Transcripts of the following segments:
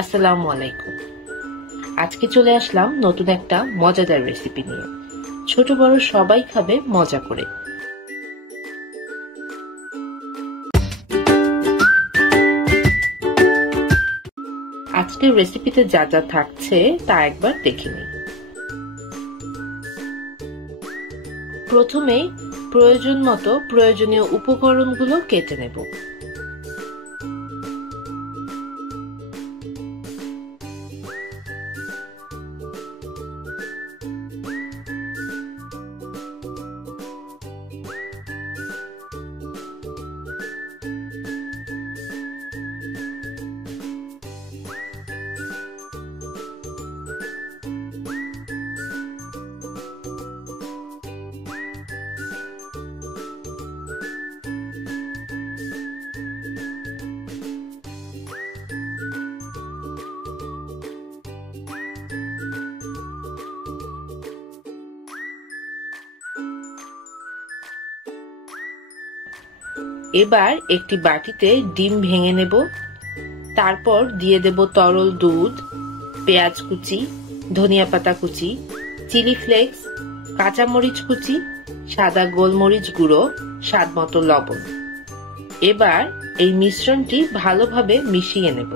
আসসালামু আলাইকুম। আজকে চলে আসলাম নতুন একটা মজাদার রেসিপি নিয়ে। ছোট বড় সবাই খাবে মজা করে। আজকের রেসিপিতে যা যা থাকছে তা একবার দেখে নিই। প্রথমেই প্রয়োজন মতো প্রয়োজনীয় উপকরণগুলো কেটে নেব। এবার একটি বাটিতে ডিম ভেঙে নেব। তারপর দিয়ে দেব তরল দুধ, পেঁয়াজ কুচি, ধনিয়া পাতা কুচি, চিলি ফ্লেক্স, কাঁচামরিচ কুচি, সাদা গোলমরিচ গুঁড়ো, স্বাদ মতো লবণ। এবার এই মিশ্রণটি ভালোভাবে মিশিয়ে নেব।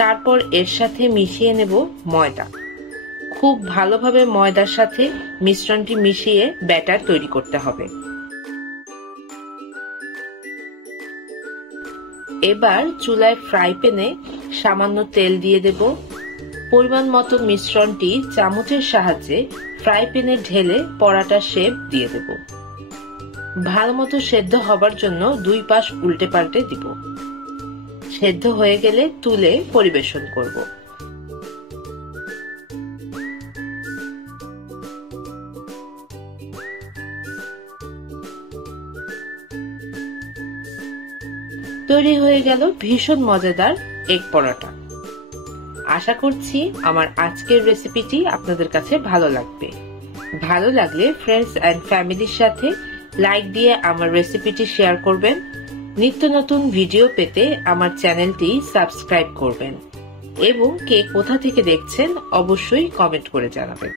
তারপর এর সাথে মিশিয়ে নেব ময়দা। খুব ভালোভাবে ময়দার সাথে মিশ্রণটি মিশিয়ে ব্যাটার তৈরি করতে হবে। এবার চুলায় ফ্রাই প্যানে সামান্য তেল দিয়ে দেব। পরিমাণ মতো মিশ্রণটি চামচের সাহায্যে ফ্রাই প্যানে ঢেলে পরাটা শেপ দিয়ে দেব। ভালো মতো সেদ্ধ হবার জন্য দুই পাশ উল্টে পাল্টে দিব। সেদ্ধ হয়ে গেলে তুলে পরিবেশন করব। তৈরি হয়ে গেল ভীষণ মজাদার এগ পরোটা। আশা করছি আমার আজকের রেসিপিটি আপনাদের কাছে ভালো লাগবে। ভালো লাগলে ফ্রেন্ডস এন্ড ফ্যামিলির সাথে লাইক দিয়ে আমার রেসিপিটি শেয়ার করবেন। নিত্য নতুন ভিডিও পেতে আমার চ্যানেলটি সাবস্ক্রাইব করবেন এবং কে কোথা থেকে দেখছেন অবশ্যই কমেন্ট করে জানাবেন।